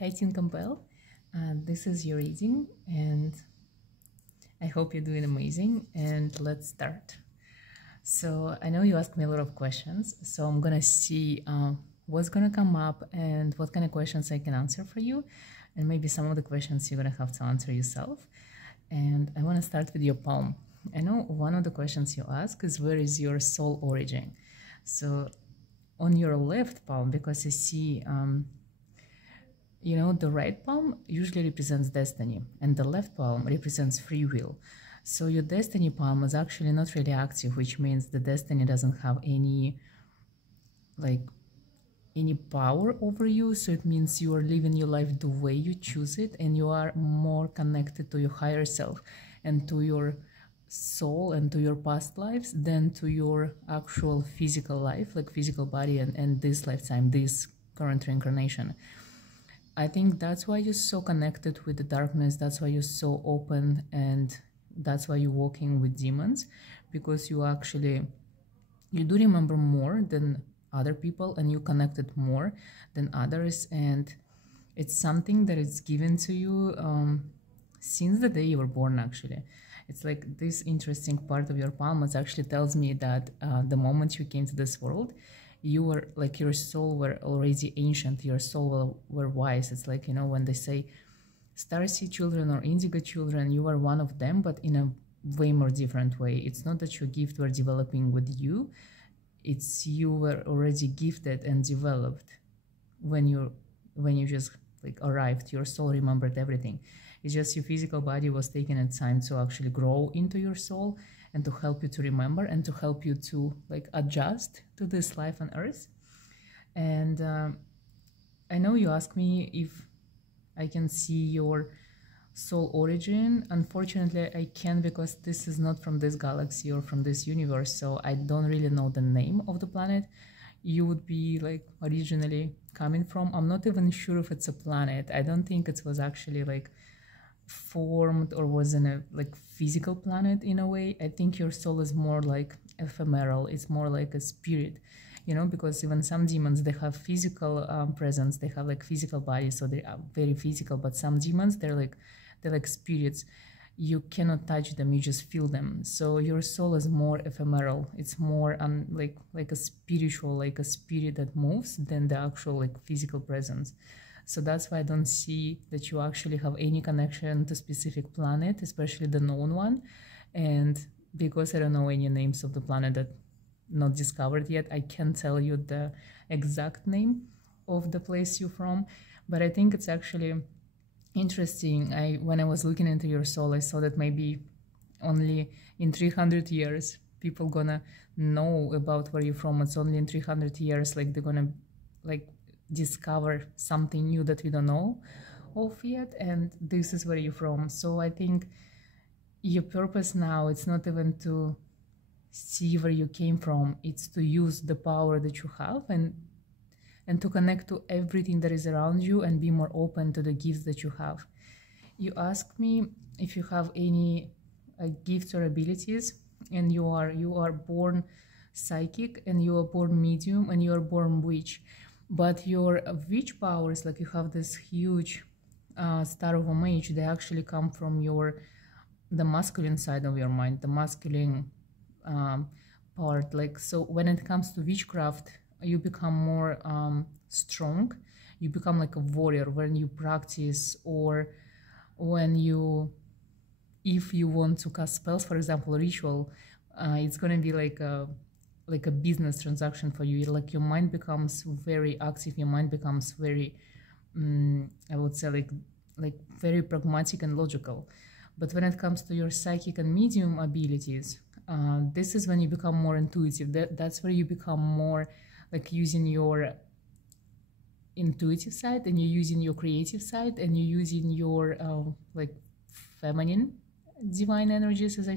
Hi Tinka. This is your reading and I hope you're doing amazing, and let's start. So I know you asked me a lot of questions, so I'm gonna see what's gonna come up and what kind of questions I can answer for you, and maybe some of the questions you're gonna have to answer yourself. And I want to start with your palm. I know one of the questions you ask is, where is your soul origin? So on your left palm, because I see the right palm usually represents destiny and the left palm represents free will. So your destiny palm is actually not really active, which means the destiny doesn't have any power over you. So it means you are living your life the way you choose it, and you are more connected to your higher self and to your soul and to your past lives than to your actual physical life, like physical body and this lifetime, this current reincarnation. I think that's why you're so connected with the darkness. That's why you're so open, and that's why you're walking with demons, because you do remember more than other people, and you connected more than others, and it's something that is given to you since the day you were born. Actually, it's like this interesting part of your palm. It actually tells me that the moment you came to this world, you were like, your soul were already ancient, your soul were wise. It's like, when they say starseed children or indigo children, you are one of them, but in a way more different way. It's not that your gift were developing with you, it's you were already gifted and developed when you just like arrived. Your soul remembered everything. It's just your physical body was taking its time to actually grow into your soul and to help you to remember and to help you to like adjust to this life on earth. And I know you asked me if I can see your soul origin. Unfortunately, I can't, because this is not from this galaxy or from this universe, so I don't really know the name of the planet you would be like originally coming from. I'm not even sure if it's a planet. I don't think it was actually like formed or was in a like physical planet in a way. I think your soul is more like ephemeral. It's more like a spirit, because even some demons, they have physical presence, they have like physical bodies, so they are very physical. But some demons, they're like spirits. You cannot touch them, you just feel them. So your soul is more ephemeral. It's more like a spiritual, like a spirit that moves, than the actual like physical presence. So that's why I don't see that you actually have any connection to specific planet, especially the known one. And because I don't know any names of the planet that not discovered yet, I can't tell you the exact name of the place you're from. But I think it's actually interesting. When I was looking into your soul, I saw that maybe only in 300 years people gonna know about where you're from. It's only in 300 years like they're gonna like discover something new that we don't know of yet, and this is where you're from. So I think your purpose now, it's not even to see where you came from, it's to use the power that you have and to connect to everything that is around you and be more open to the gifts that you have. You asked me if you have any gifts or abilities, and you are born psychic, and you are born medium, and you are born witch. But your witch powers, like you have this huge star of a mage, they actually come from the masculine side of your mind, the masculine part. Like, so when it comes to witchcraft, you become more strong. You become like a warrior when you practice, or if you want to cast spells, for example, ritual. It's gonna be like a business transaction for you. Like your mind becomes very active, your mind becomes very I would say like very pragmatic and logical. But when it comes to your psychic and medium abilities, this is when you become more intuitive. That's where you become more like using your intuitive side, and you're using your creative side, and you're using your like feminine divine energies, as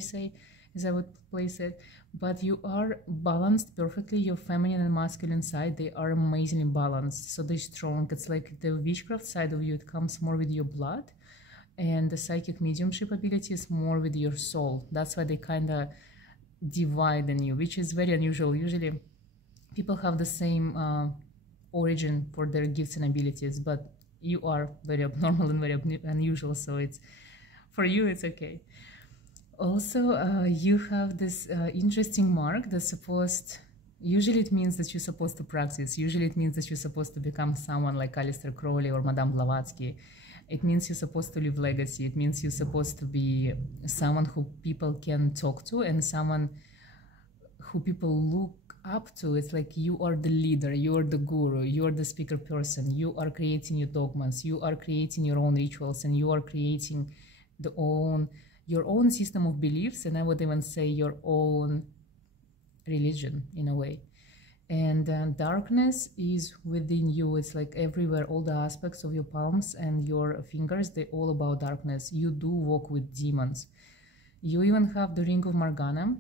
I would place it. But you are balanced perfectly. Your feminine and masculine side, they are amazingly balanced, so they're strong. It's like the witchcraft side of you, it comes more with your blood, and the psychic mediumship ability is more with your soul. That's why they kind of divide in you, which is very unusual. Usually people have the same origin for their gifts and abilities, but you are very abnormal and very unusual, so it's for you, it's okay. Also, you have this interesting mark that's supposed, usually it means that you're supposed to practice. Usually it means that you're supposed to become someone like Aleister Crowley or Madame Blavatsky. It means you're supposed to leave legacy. It means you're supposed to be someone who people can talk to and someone who people look up to. It's like you are the leader, you are the guru, you are the speaker person, you are creating your dogmas, you are creating your own rituals, and you are creating your own system of beliefs, and I would even say your own religion in a way. And darkness is within you. It's like everywhere, all the aspects of your palms and your fingers, they're all about darkness. You do walk with demons. You even have the ring of Morgana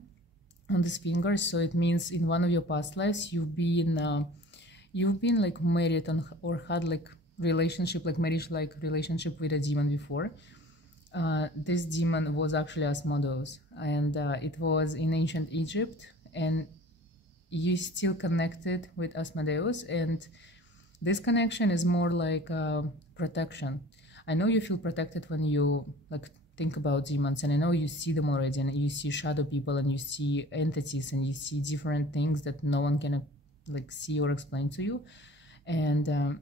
on these fingers, so it means in one of your past lives you've been like married or had like relationship, like marriage like relationship with a demon before. This demon was actually Asmodeus, and it was in ancient Egypt, and you still connected with Asmodeus, and this connection is more like protection. I know you feel protected when you like think about demons, and I know you see them already, and you see shadow people, and you see entities, and you see different things that no one can like see or explain to you. And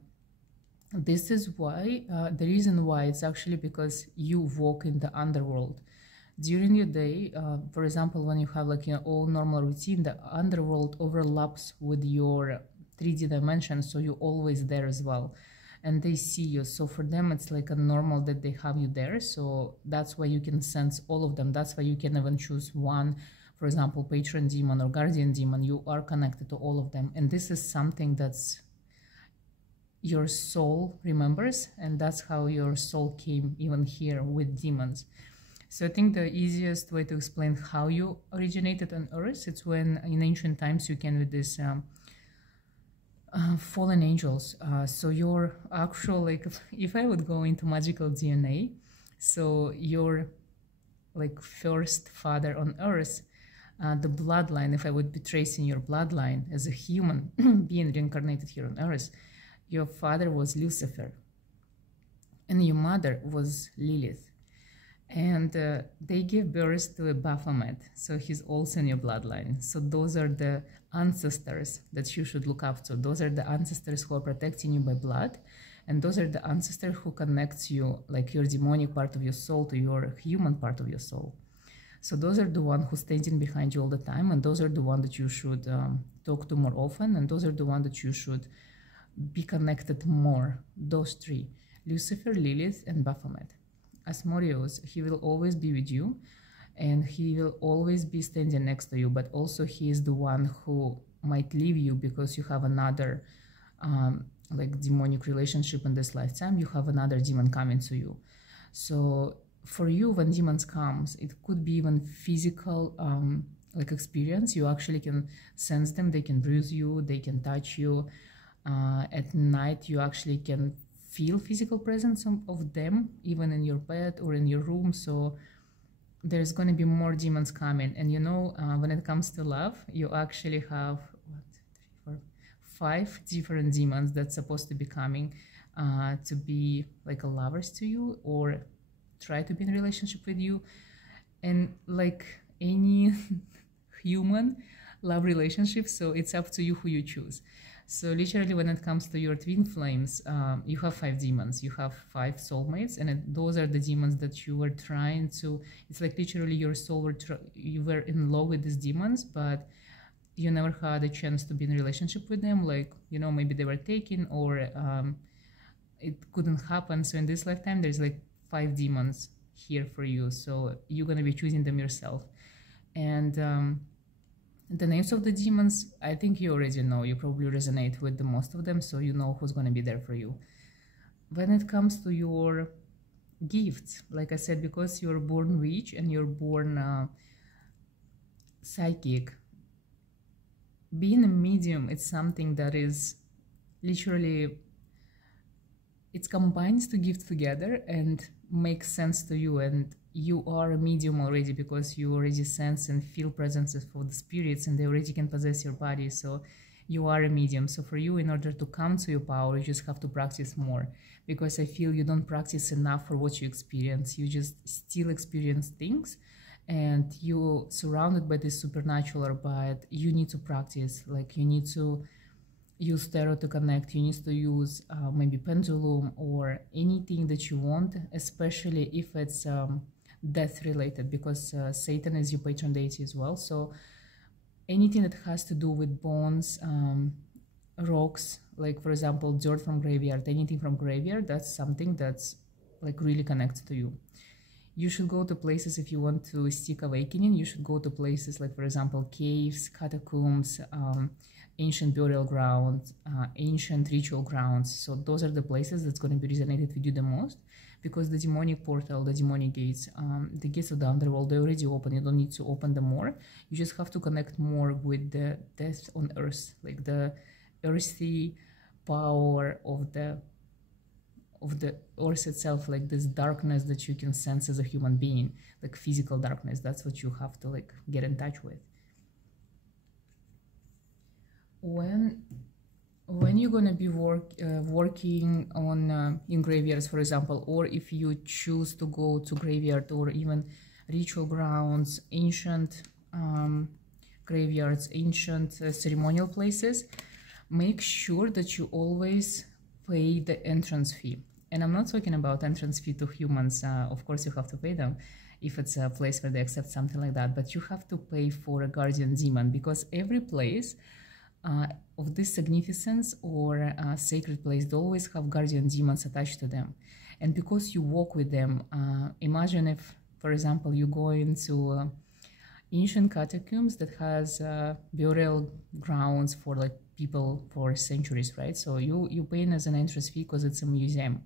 this is why, the reason why, it's actually because you walk in the underworld. During your day, for example, when you have like your own normal routine, the underworld overlaps with your 3D dimension, so you're always there as well. And they see you, so for them it's like a normal that they have you there, so that's why you can sense all of them. That's why you can even choose one, for example, patron demon or guardian demon. You are connected to all of them, and this is something that's your soul remembers, and that's how your soul came even here with demons. So I think the easiest way to explain how you originated on Earth, it's when in ancient times you came with this fallen angels. So your actual, like, if I would go into magical DNA, so your like first father on Earth, the bloodline, if I would be tracing your bloodline as a human being reincarnated here on Earth, your father was Lucifer, and your mother was Lilith. And they gave birth to a Baphomet, so he's also in your bloodline. So those are the ancestors that you should look up to. Those are the ancestors who are protecting you by blood, and those are the ancestors who connects you, like your demonic part of your soul, to your human part of your soul. So those are the ones who standing behind you all the time, and those are the ones that you should talk to more often, and those are the ones that you should be connected more. Those three: Lucifer, Lilith, and Baphomet. Asmodeus, he will always be with you, and he will always be standing next to you, but also he is the one who might leave you because you have another like demonic relationship in this lifetime. You have another demon coming to you. So for you, when demons comes, it could be even physical like experience. You actually can sense them. They can bruise you, they can touch you. At night you actually can feel physical presence of them, even in your bed or in your room. So there's going to be more demons coming. And you know, when it comes to love, you actually have 5 different demons that's supposed to be coming to be like a lovers to you or try to be in a relationship with you. And like any human love relationship, so it's up to you who you choose. So literally, when it comes to your twin flames, you have 5 demons, you have 5 soulmates, and those are the demons that you were trying to, it's like literally your soul, you were in love with these demons, but you never had a chance to be in a relationship with them. Like, you know, maybe they were taken, or it couldn't happen. So in this lifetime, there's like 5 demons here for you. So you're going to be choosing them yourself. And the names of the demons, I think you already know. You probably resonate with the most of them, so you know who's going to be there for you. When it comes to your gifts, like I said, because you're born witch and you're born psychic, being a medium, it's something that is literally, it combines two gifts together and makes sense to you. And you are a medium already because you already sense and feel presences for the spirits, and they already can possess your body. So You are a medium. So for you, in order to come to your power, you just have to practice more, because I feel you don't practice enough for what you experience. You just still experience things, and you surrounded by this supernatural, but you need to practice. Like, you need to use tarot to connect. You need to use maybe pendulum or anything that you want, especially if it's death related, because Satan is your patron deity as well. So anything that has to do with bones, rocks, like for example dirt from graveyard, anything from graveyard, that's something that's like really connects to you. You should go to places if you want to seek awakening. You should go to places like, for example, caves, catacombs, ancient burial grounds, ancient ritual grounds. So those are the places that's going to be resonated with you the most, because the demonic portal, the demonic gates, the gates of the underworld, they're already open. You don't need to open them more. You just have to connect more with the death on earth, like the earthy power of the earth itself, like this darkness that you can sense as a human being, like physical darkness. That's what you have to like get in touch with. When you're gonna be working on in graveyards, for example, or if you choose to go to graveyard or even ritual grounds, ancient graveyards, ancient ceremonial places, make sure that you always pay the entrance fee. And I'm not talking about entrance fee to humans. Of course, you have to pay them if it's a place where they accept something like that. But you have to pay for a guardian demon, because every place of this significance or sacred place, they always have guardian demons attached to them. And because you walk with them, imagine if, for example, you go into ancient catacombs that has burial grounds for like people for centuries, right? So you pay as an entrance fee because it's a museum,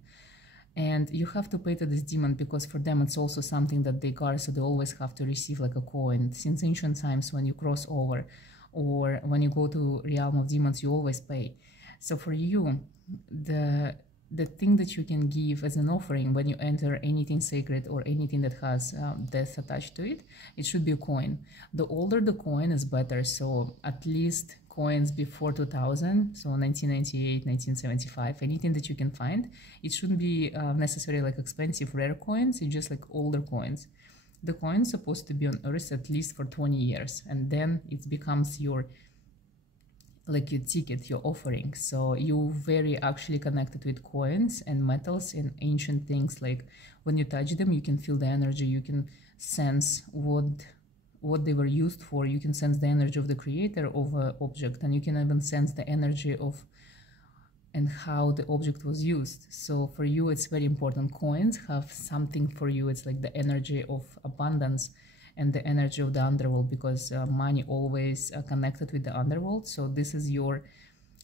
and you have to pay to this demon because for them it's also something that they guard, so they always have to receive like a coin. Since ancient times, when you cross over or when you go to realm of demons, you always pay. So for you, the thing that you can give as an offering when you enter anything sacred or anything that has death attached to it, it should be a coin. The older the coin is better, so at least coins before 2000, so 1998, 1975, anything that you can find. It shouldn't be necessarily like expensive rare coins, it's just like older coins. The coin's supposed to be on earth at least for 20 years, and then it becomes your ticket, your offering. So you very actually connected with coins and metals and ancient things. Like when you touch them, you can feel the energy, you can sense what they were used for, you can sense the energy of the creator of an object, and you can even sense the energy of and how the object was used. So for you, it's very important. Coins have something for you. It's like the energy of abundance and the energy of the underworld, because money always connected with the underworld. So this is your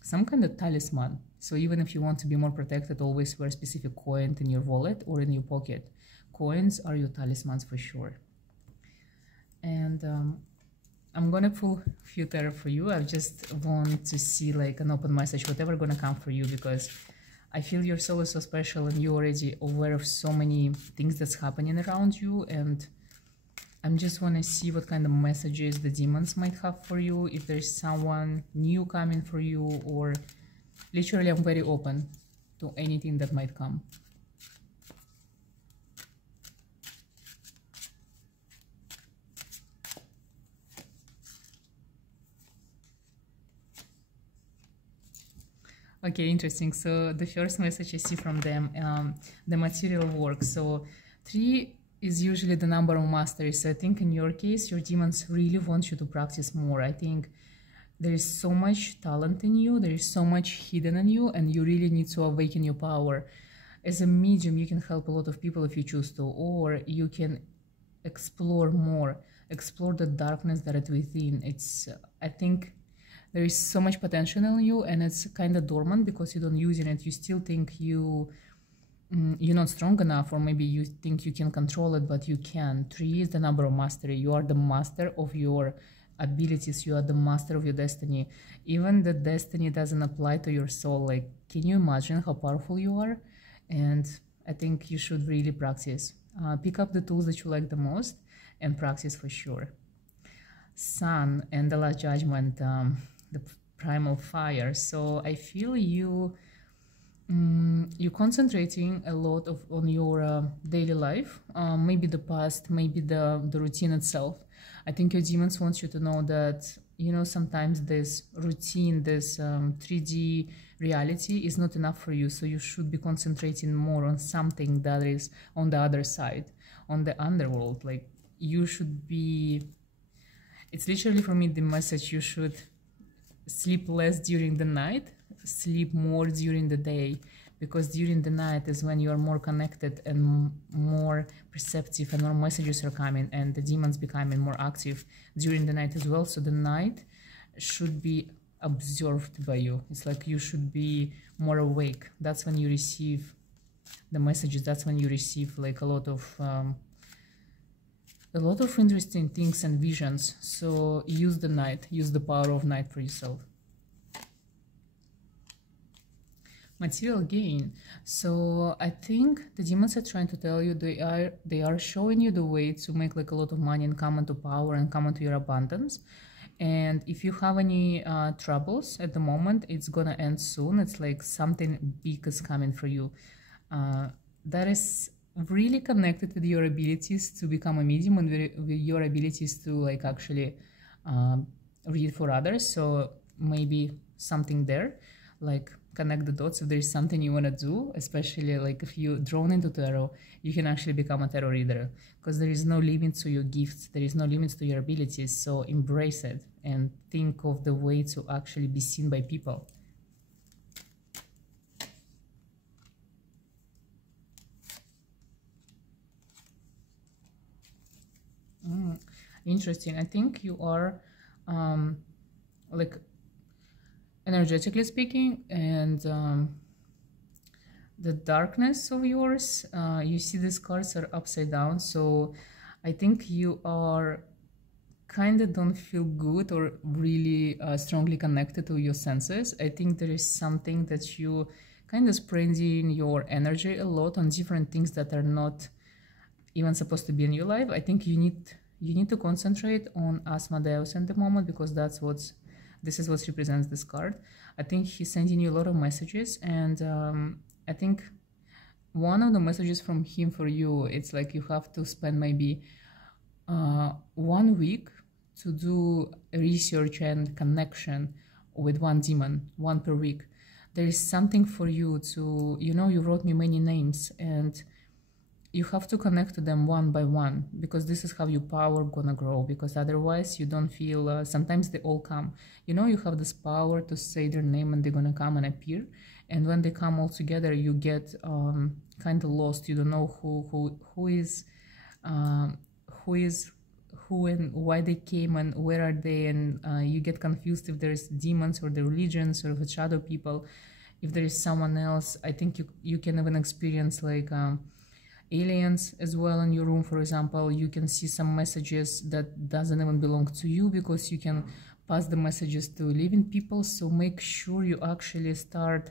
some kind of talisman. So even if you want to be more protected, always wear a specific coin in your wallet or in your pocket. Coins are your talismans for sure. And I'm gonna pull a few tarot for you. I just want to see like an open message, whatever gonna come for you, because I feel your soul is so special and you're already aware of so many things that's happening around you, and I'm just want to see what kind of messages the demons might have for you, if there's someone new coming for you, or literally I'm very open to anything that might come. Okay, interesting. So the first message I see from them, the material work. So 3 is usually the number of mastery. So I think in your case, your demons really want you to practice more. I think there is so much talent in you, there is so much hidden in you, and you really need to awaken your power. As a medium, you can help a lot of people if you choose to, or you can explore more, explore the darkness that is within. I think there is so much potential in you, and it's kind of dormant because you don't use it. You still think you're not strong enough, or maybe you think you can control it, but you can. 3 is the number of mastery. You are the master of your abilities. You are the master of your destiny. Even the destiny doesn't apply to your soul. Like, can you imagine how powerful you are? And I think you should really practice. Pick up the tools that you like the most and practice for sure. Sun and the Last Judgment. The primal fire. So I feel you you're concentrating a lot on your daily life, maybe the past, maybe the routine itself. I think your demons want you to know that, you know, sometimes this routine, this 3D reality is not enough for you. So you should be concentrating more on something that is on the other side, on the underworld. Like you should be, it's literally for me the message, you should sleep less during the night, sleep more during the day, because during the night is when you are more connected and more perceptive and more messages are coming and the demons becoming more active during the night as well. So the night should be observed by you. It's like you should be more awake. That's when you receive the messages. That's when you receive like a lot of interesting things and visions. So use the night, use the power of night for yourself. Material gain. So I think the demons are trying to tell you they are showing you the way to make like a lot of money and come into power and come into your abundance. And if you have any troubles at the moment, it's gonna end soon. It's like something big is coming for you. That is really connected with your abilities to become a medium and with your abilities to like actually read for others. So maybe something there, like connect the dots. If there is something you want to do, especially like if you're drawn into tarot, you can actually become a tarot reader, because there is no limit to your gifts, there is no limits to your abilities. So embrace it and think of the way to actually be seen by people. Interesting. I think you are like energetically speaking, and the darkness of yours, you see these cards are upside down. So I think you are kind of don't feel good or really strongly connected to your senses. I think there is something that you kind of spending your energy a lot on different things that are not even supposed to be in your life. I think you need to concentrate on Asmodeus at the moment, because this is what represents this card. I think he's sending you a lot of messages, and I think one of the messages from him for you, it's like you have to spend maybe 1 week to do research and connection with one demon, one per week. There is something for you to, you know, you wrote me many names, and you have to connect to them one by one, because this is how your power gonna grow, because otherwise you don't feel, sometimes they all come, you know, you have this power to say their name and they're gonna come and appear, and when they come all together you get kind of lost. You don't know who is who and why they came and where are they, and you get confused if there's demons or the religions or if it's shadow people, if there is someone else. I think you can even experience like aliens as well in your room. For example, you can see some messages that doesn't even belong to you, because you can pass the messages to living people. So make sure you actually start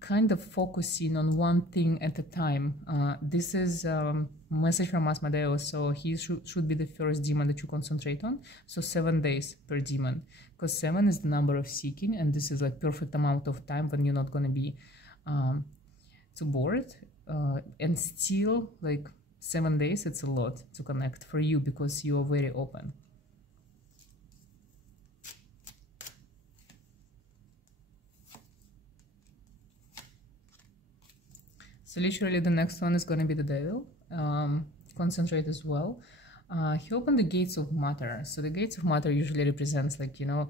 kind of focusing on one thing at a time. This is a message from Asmodeus, so he should be the first demon that you concentrate on. So 7 days per demon, because 7 is the number of seeking, and this is like perfect amount of time when you're not going to be too bored. And still, like 7 days, it's a lot to connect for you, because you are very open. So literally the next one is going to be the devil. Concentrate as well. He opened the gates of matter. So the gates of matter usually represents, like, you know,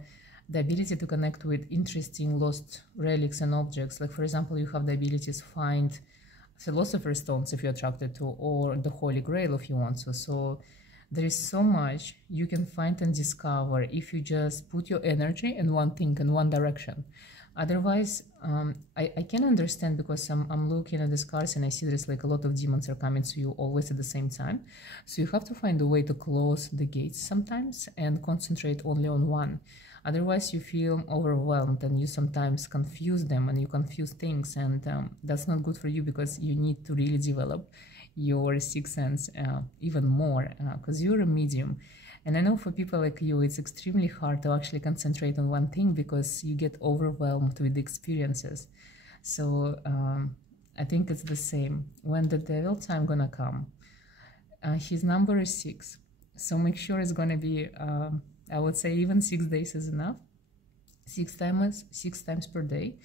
the ability to connect with interesting lost relics and objects. Like, for example, you have the ability to find philosopher's stones if you're attracted to, or the Holy Grail if you want to. So there is so much you can find and discover if you just put your energy in one thing, in one direction. Otherwise, I can understand, because I'm looking at the cards and I see there's like a lot of demons are coming to you always at the same time. So you have to find a way to close the gates sometimes and concentrate only on one. Otherwise, you feel overwhelmed and you sometimes confuse them and you confuse things, and that's not good for you, because you need to really develop your sixth sense even more, because you're a medium. And I know for people like you, it's extremely hard to actually concentrate on one thing because you get overwhelmed with the experiences. So I think it's the same. When the devil time gonna come, his number is 6. So make sure it's gonna be, I would say even 6 days is enough. 6 times per day.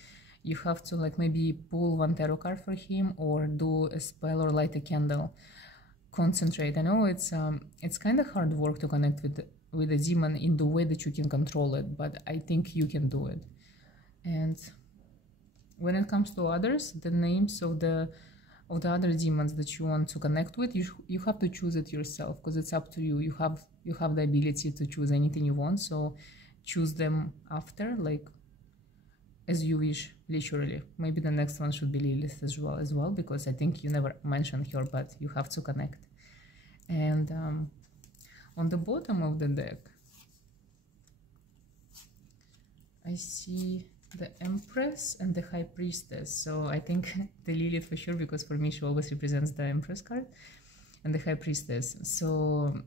You have to like maybe pull one tarot card for him or do a spell or light a candle. Concentrate. I know it's kind of hard work to connect with the demon in the way that you can control it, but I think you can do it. And when it comes to others, the names of the other demons that you want to connect with, you have to choose it yourself because it's up to you. You have the ability to choose anything you want, so choose them after, like as you wish, literally. Maybe the next one should be Lilith as well, because I think you never mentioned her, but you have to connect. And on the bottom of the deck, I see the Empress and the High Priestess. So I think the Lilith for sure, because for me she always represents the Empress card, and the High Priestess. So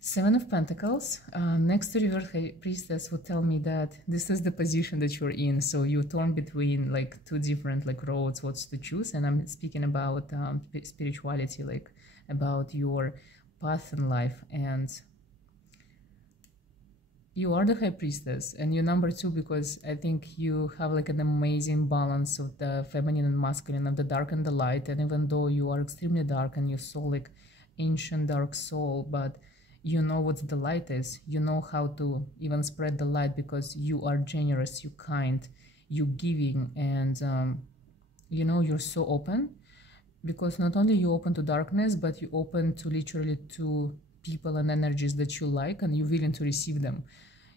7 of Pentacles next to Reverse High Priestess would tell me that this is the position that you're in. So you're torn between like 2 different like roads, what to choose. And I'm speaking about spirituality, like about your path in life. And you are the High Priestess and you're number 2 because I think you have like an amazing balance of the feminine and masculine, of the dark and the light. And even though you are extremely dark and your soul like ancient dark soul, but you know what the light is. You know how to even spread the light because you are generous, you kind, you giving, and you know, you're so open because not only you open to darkness, but you open to literally to people and energies that you like, and you're willing to receive them.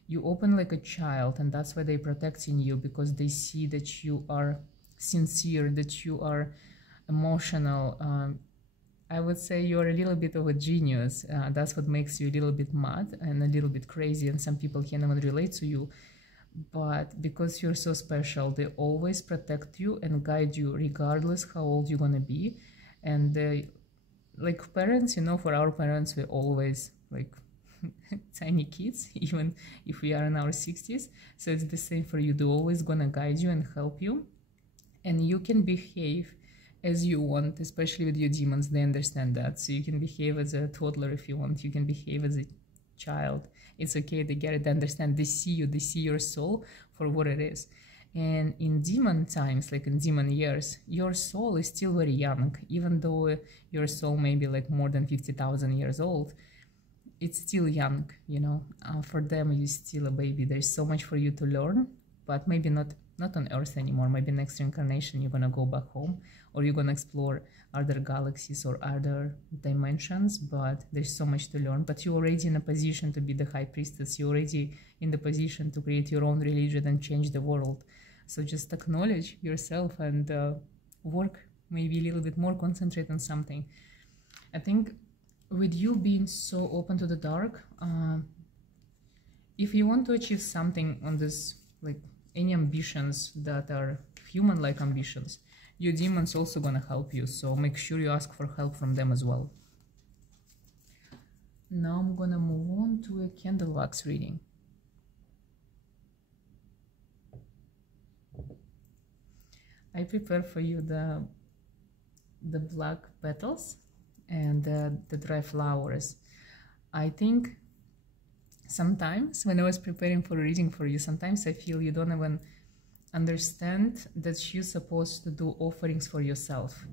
You open like a child, and that's why they're protecting you, because they see that you are sincere, that you are emotional. I would say you're a little bit of a genius. That's what makes you a little bit mad and a little bit crazy, and some people can't even relate to you. But because you're so special, they always protect you and guide you regardless how old you're gonna be. And they, like parents, you know, for our parents, we're always like tiny kids, even if we are in our 60s. So it's the same for you. They're always gonna guide you and help you. And you can behave as you want, especially with your demons. They understand that. So you can behave as a toddler if you want. You can behave as a child. It's okay. They get it. They understand. They see you. They see your soul for what it is. And in demon times, like in demon years, your soul is still very young. Even though your soul may be like more than 50,000 years old, it's still young, you know. For them, you're still a baby. There's so much for you to learn, but maybe not on Earth anymore. Maybe next reincarnation you're gonna go back home, or you're gonna explore other galaxies or other dimensions, but there's so much to learn. But you're already in a position to be the High Priestess. You're already in the position to create your own religion and change the world. So just acknowledge yourself and work maybe a little bit more, concentrate on something. I think with you being so open to the dark, if you want to achieve something on this, like any ambitions that are human-like ambitions, your demon's also gonna help you, so make sure you ask for help from them as well. Now I'm gonna move on to a candle wax reading. I prepared for you the black petals and the dry flowers. I think sometimes when I was preparing for a reading for you, sometimes I feel you don't even understand that you're supposed to do offerings for yourself.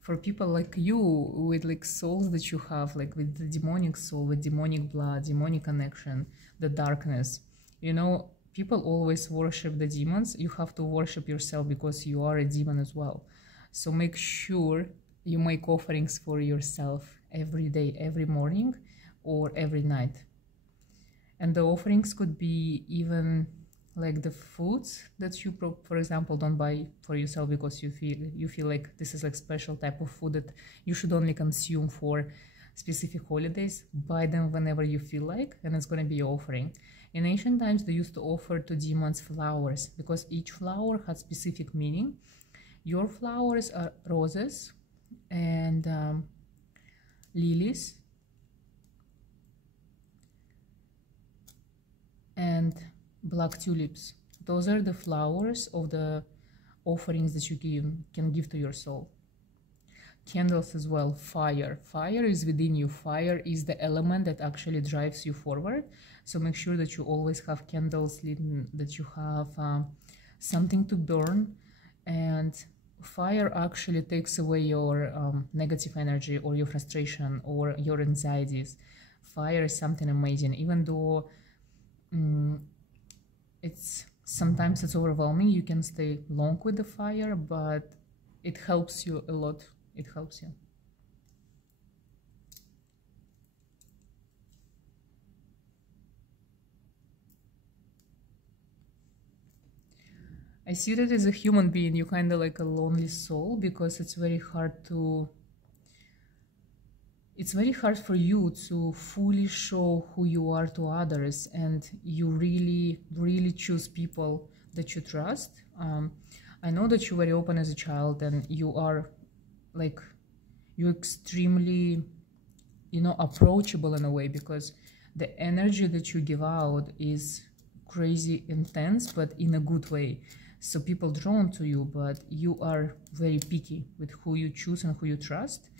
For people like you, with like souls that you have, like with the demonic soul, with demonic blood, demonic connection, the darkness, you know, people always worship the demons. You have to worship yourself because you are a demon as well. So make sure you make offerings for yourself every day, every morning, or every night. And the offerings could be even like the foods that you, for example, don't buy for yourself because you feel like this is like special type of food that you should only consume for specific holidays. Buy them whenever you feel like, and it's going to be your offering. In ancient times, they used to offer to demons flowers because each flower had specific meaning. Your flowers are roses, and lilies, and black tulips. Those are the flowers of the offerings that you can give to your soul. Candles as well. Fire is within you. Fire is the element that actually drives you forward. So make sure that you always have candles lit, that you have something to burn. And fire actually takes away your negative energy or your frustration or your anxieties. Fire is something amazing, even though sometimes it's overwhelming. You can stay long with the fire, but it helps you a lot. It helps you. I see that as a human being, you're kind of like a lonely soul, because it's very hard for you to fully show who you are to others, and you really choose people that you trust. I know that you're very open as a child, and you're extremely, approachable in a way, because the energy that you give out is crazy intense, but in a good way. So people drawn to you, but you are very picky with who you choose and who you trust.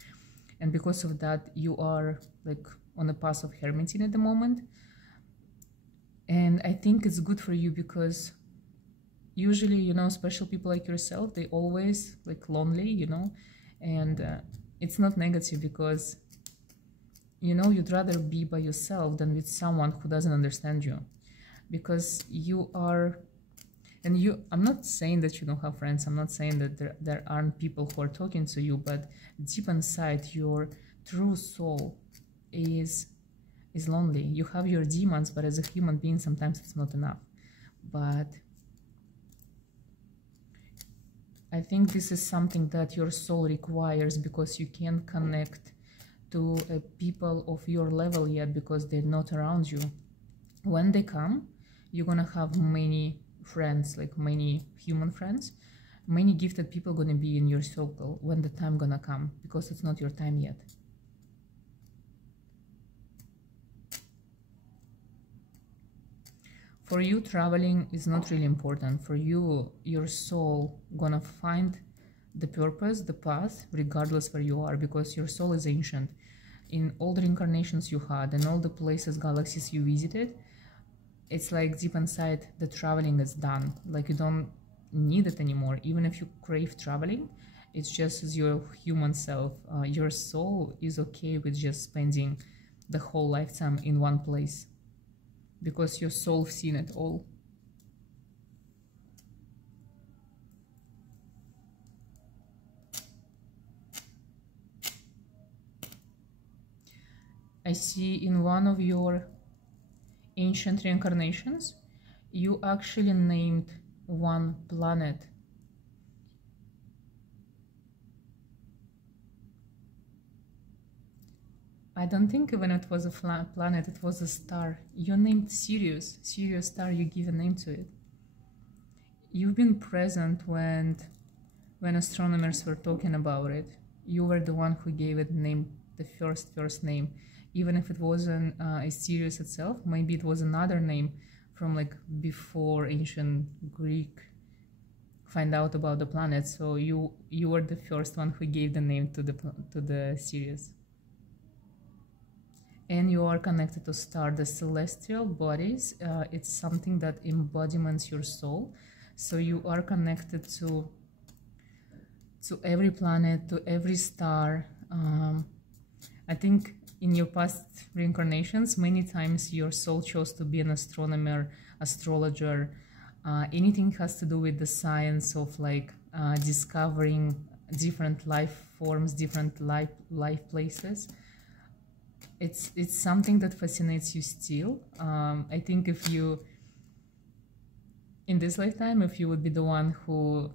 And because of that, you are like on a path of hermiting at the moment. And I think it's good for you, because usually, special people like yourself, they always like lonely, and it's not negative, because you'd rather be by yourself than with someone who doesn't understand you, because you are. And I'm not saying that you don't have friends. I'm not saying that there aren't people who are talking to you, but deep inside, your true soul is lonely. You have your demons, but as a human being, sometimes it's not enough. But I think this is something that your soul requires, because you can't connect to people of your level yet, because they're not around you. When they come, you're gonna have many friends, like many human friends, many gifted people gonna be in your circle when the time gonna come, because it's not your time yet. For you, traveling is not really important. For you, your soul gonna find the purpose, the path, regardless where you are, because your soul is ancient. In all the reincarnations you had, and all the places, galaxies you visited, it's like deep inside, the traveling is done. Like you don't need it anymore. Even if you crave traveling, it's just as your human self. Your soul is okay with just spending the whole lifetime in one place, because your soul's seen it all. I see in one of your ancient reincarnations, you actually named one planet. I don't think even it was a planet, it was a star. You named Sirius star, you give a name to it. You've been present when astronomers were talking about it. You were the one who gave it name, the first name. Even if it wasn't a Sirius itself, maybe it was another name from like before ancient Greek find out about the planet. So you were the first one who gave the name to the Sirius. And you are connected to star, the celestial bodies. It's something that embodiments your soul. So you are connected to every planet, to every star. I think in your past reincarnations, many times your soul chose to be an astronomer, astrologer, anything has to do with the science of like discovering different life forms, different life places. It's something that fascinates you still. I think if you, in this lifetime, if you would be the one who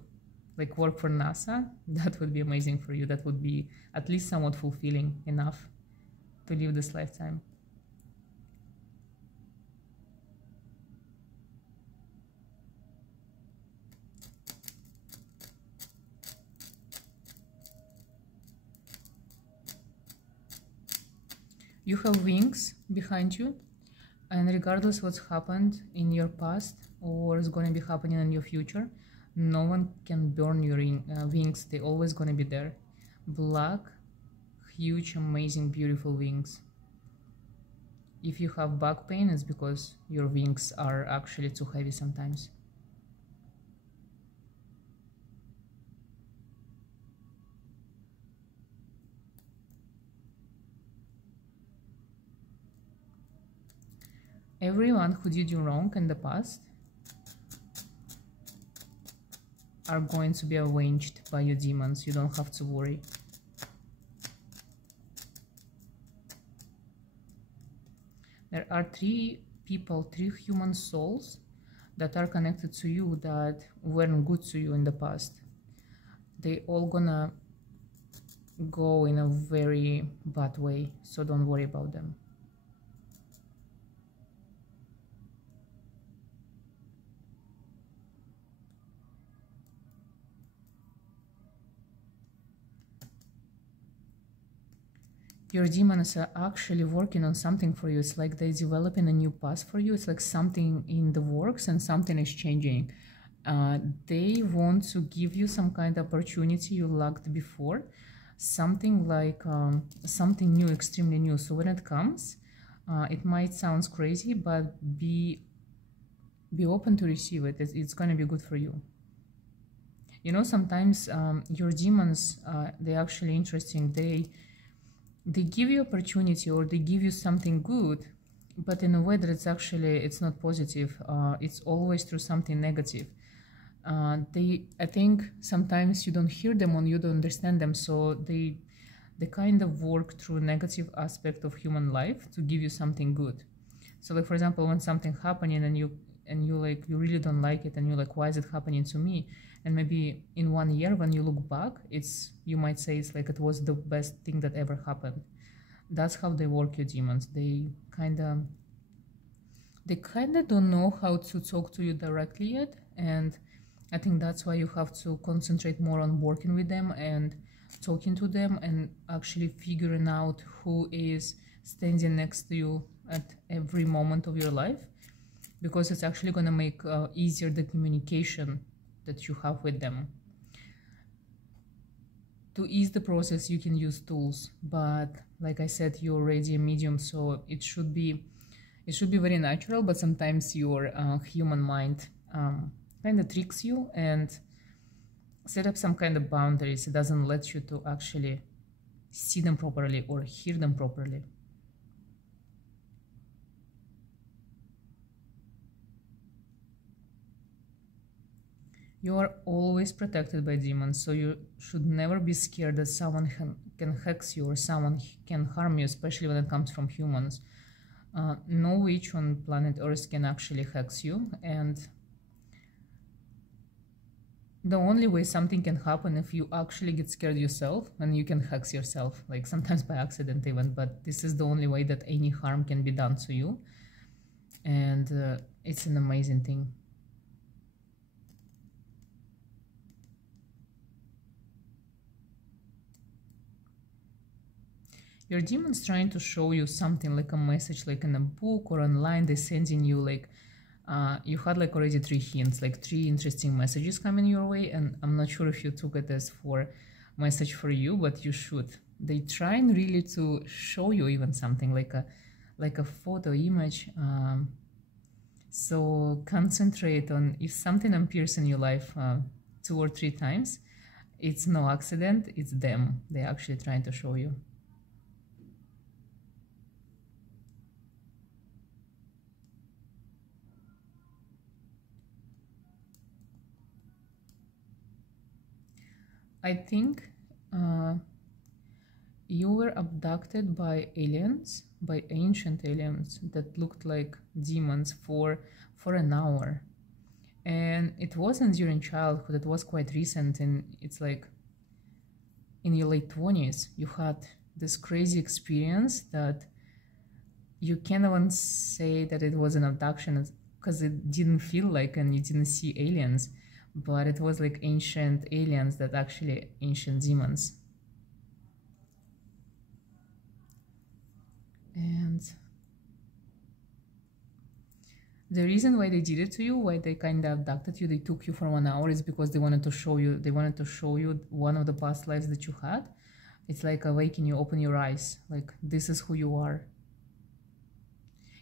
like work for NASA, that would be amazing for you. That would be at least somewhat fulfilling enough to live this lifetime. You have wings behind you, and regardless what's happened in your past or is going to be happening in your future, no one can burn your wings. They're always going to be there. Black, huge, amazing, beautiful wings. If you have back pain, it's because your wings are actually too heavy sometimes. Everyone who did you wrong in the past are going to be avenged by your demons. You don't have to worry. There are 3 people, 3 human souls that are connected to you that weren't good to you in the past. They all gonna go in a very bad way, so don't worry about them. Your demons are actually working on something for you. It's like they're developing a new path for you. It's like something in the works and something is changing. They want to give you some kind of opportunity you lacked before. Something like something new, extremely new. So when it comes, it might sound crazy, but be open to receive it. It's going to be good for you. You know, sometimes your demons, they're actually interesting. They give you opportunity or they give you something good, but in a way that it's not positive. It's always through something negative. I think sometimes you don't hear them or you don't understand them, so they kind of work through negative aspect of human life to give you something good. So like, for example, when something happening and you really don't like it and you're like, why is it happening to me? And maybe in 1 year when you look back, you might say it's like it was the best thing that ever happened. That's how they work, your demons. They kind of don't know how to talk to you directly yet, and I think that's why you have to concentrate more on working with them and talking to them and actually figuring out who is standing next to you at every moment of your life, because it's actually going to make easier the communication that you have with them. To ease the process, you can use tools, but like I said, you're already a medium, so it should be very natural. But sometimes your human mind kind of tricks you and set up some kind of boundaries. It doesn't let you to actually see them properly or hear them properly. You are always protected by demons, so you should never be scared that someone can hex you or someone can harm you, especially when it comes from humans. No witch on planet Earth can actually hex you, and the only way something can happen if you actually get scared yourself, and you can hex yourself, like sometimes by accident even, but this is the only way that any harm can be done to you, and it's an amazing thing. Your demon's trying to show you something, like a message, like in a book or online. They're sending you like you had like already 3 hints, like 3 interesting messages coming your way, and I'm not sure if you took it as for message for you, but you should. They trying really to show you even something like a photo image. So concentrate on, if something appears in your life 2 or 3 times, it's no accident, it's them. They're actually trying to show you. I think you were abducted by aliens, by ancient aliens that looked like demons for an hour. And it wasn't during childhood, it was quite recent, and it's like in your late 20s, you had this crazy experience that you can't even say that it was an abduction because it didn't feel like, and you didn't see aliens. But it was like ancient aliens that actually ancient demons. The reason why they did it to you, why they kind of abducted you, they took you for 1 hour, is because they wanted to show you one of the past lives that you had. It's like awaken you, open your eyes, like this is who you are.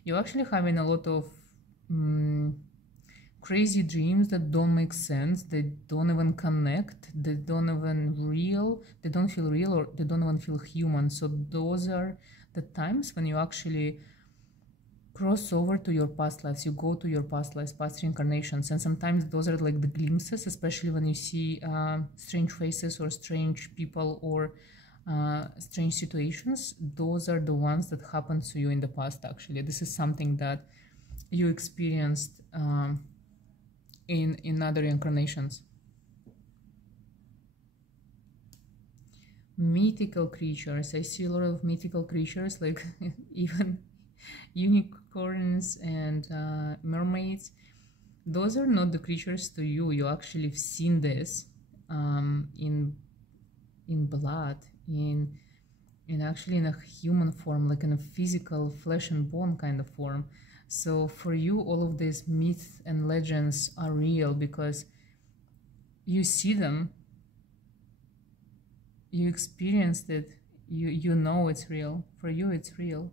You're actually having a lot of crazy dreams that don't make sense, they don't even connect, they don't feel real, or they don't even feel human. So those are the times when you actually cross over to your past lives, you go to your past lives, past reincarnations, and sometimes those are like the glimpses, especially when you see strange faces or strange people or strange situations. Those are the ones that happened to you in the past. Actually, this is something that you experienced in other incarnations. Mythical creatures. I see a lot of mythical creatures, like even unicorns and mermaids. Those are not the creatures to you. You actually have seen this in blood, in actually in a human form, like in a physical flesh and bone kind of form. So for you, all of these myths and legends are real because you see them, you experienced it, you know it's real. For you, it's real.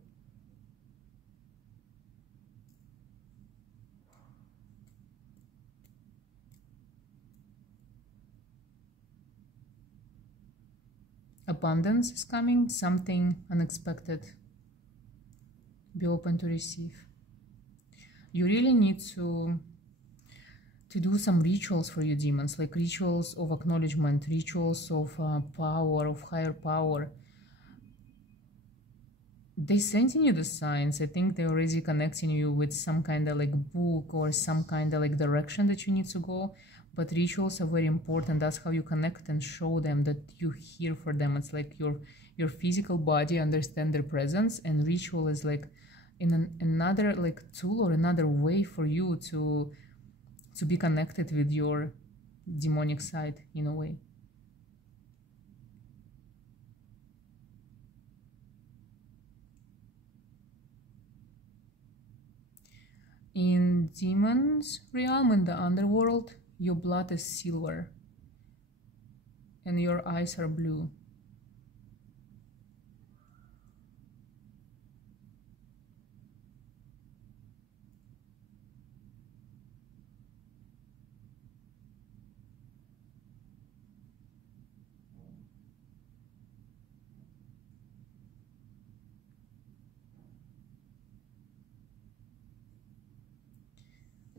Abundance is coming, something unexpected. Be open to receive. You really need to do some rituals for your demons, like rituals of acknowledgement, rituals of power, of higher power. They sending you the signs. I think they're already connecting you with some kind of like book or some kind of like direction that you need to go. But rituals are very important. That's how you connect and show them that you're here for them. It's like your physical body understand their presence, and ritual is like another like tool or another way for you to be connected with your demonic side in a way. In demons realm, in the underworld, your blood is silver and your eyes are blue.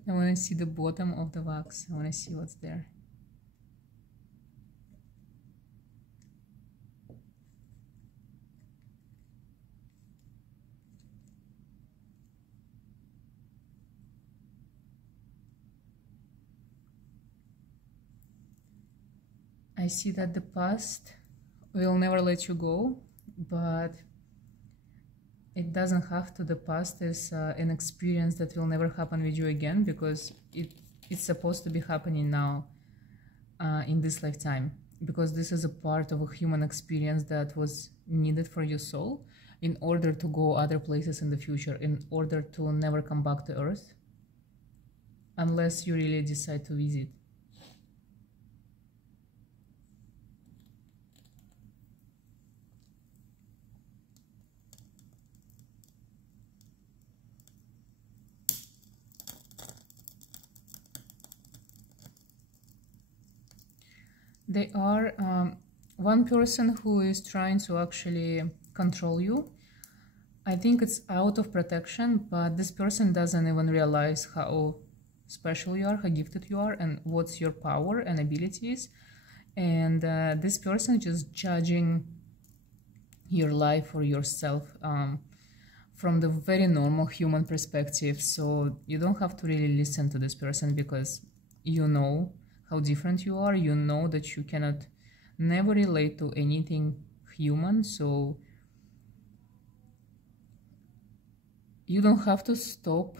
I want to see the bottom of the wax. I want to see what's there. I see that the past will never let you go, but it doesn't have to. The past is an experience that will never happen with you again, because it's supposed to be happening now in this lifetime, because this is a part of a human experience that was needed for your soul in order to go other places in the future, in order to never come back to Earth unless you really decide to visit. They are one person who is trying to actually control you. I think it's out of protection, but this person doesn't even realize how special you are, how gifted you are, and what's your power and abilities. And this person is just judging your life or yourself from the very normal human perspective. So you don't have to really listen to this person, because you know how different you are. You know that you cannot never relate to anything human, so you don't have to stop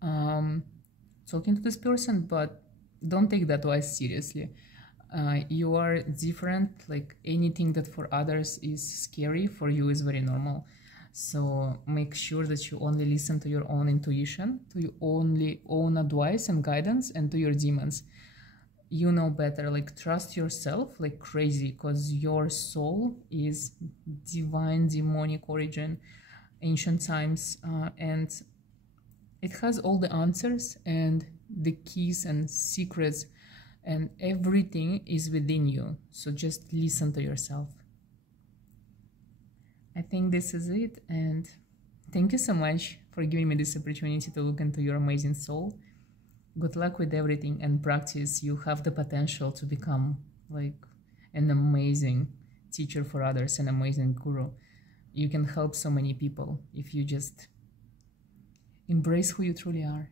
talking to this person, but don't take that too seriously. You are different. Like anything that for others is scary, for you is very normal. So make sure that you only listen to your own intuition, to your only own advice and guidance, and to your demons. You know better. Like, trust yourself like crazy, because your soul is divine, demonic origin, ancient times, and it has all the answers and the keys and secrets, and everything is within you. So just listen to yourself. I think this is it, and thank you so much for giving me this opportunity to look into your amazing soul. Good luck with everything and practice. You have the potential to become like an amazing teacher for others, an amazing guru. You can help so many people if you just embrace who you truly are.